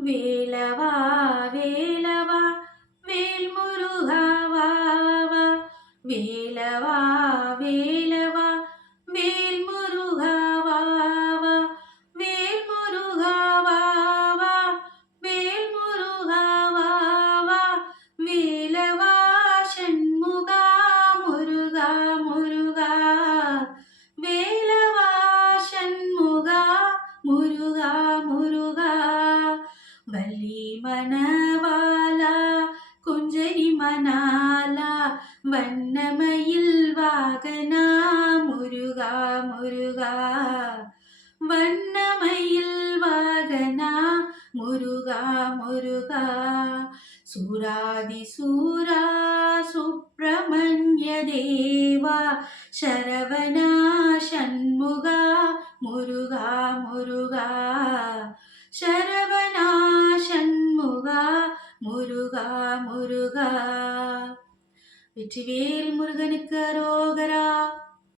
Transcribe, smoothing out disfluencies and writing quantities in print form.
வேலவா வேலவா வேல்முருகா வா வா வேலவா வேலவா வேல்முருகா வா வா வேல்முருகா வா வா வேல்முருகா வா வா வேலவா சண்முகா முருகா முருகா வேலவா சண்முகா முருகா முருகா வள்ளி மணவாளா குஞ்சரி மணாலா வண்ணமயில் வாகனா முருகா முருகா வண்ணமயில் வாகனா முருகா முருகா சூராதி சூரா சுப்பிரமணிய தேவா சரவணா சண்முகா முருகா முருகா சரவணா சண்முகா முருகா முருகா வெற்றிவேல் முருகனுக்கு அரோகரா.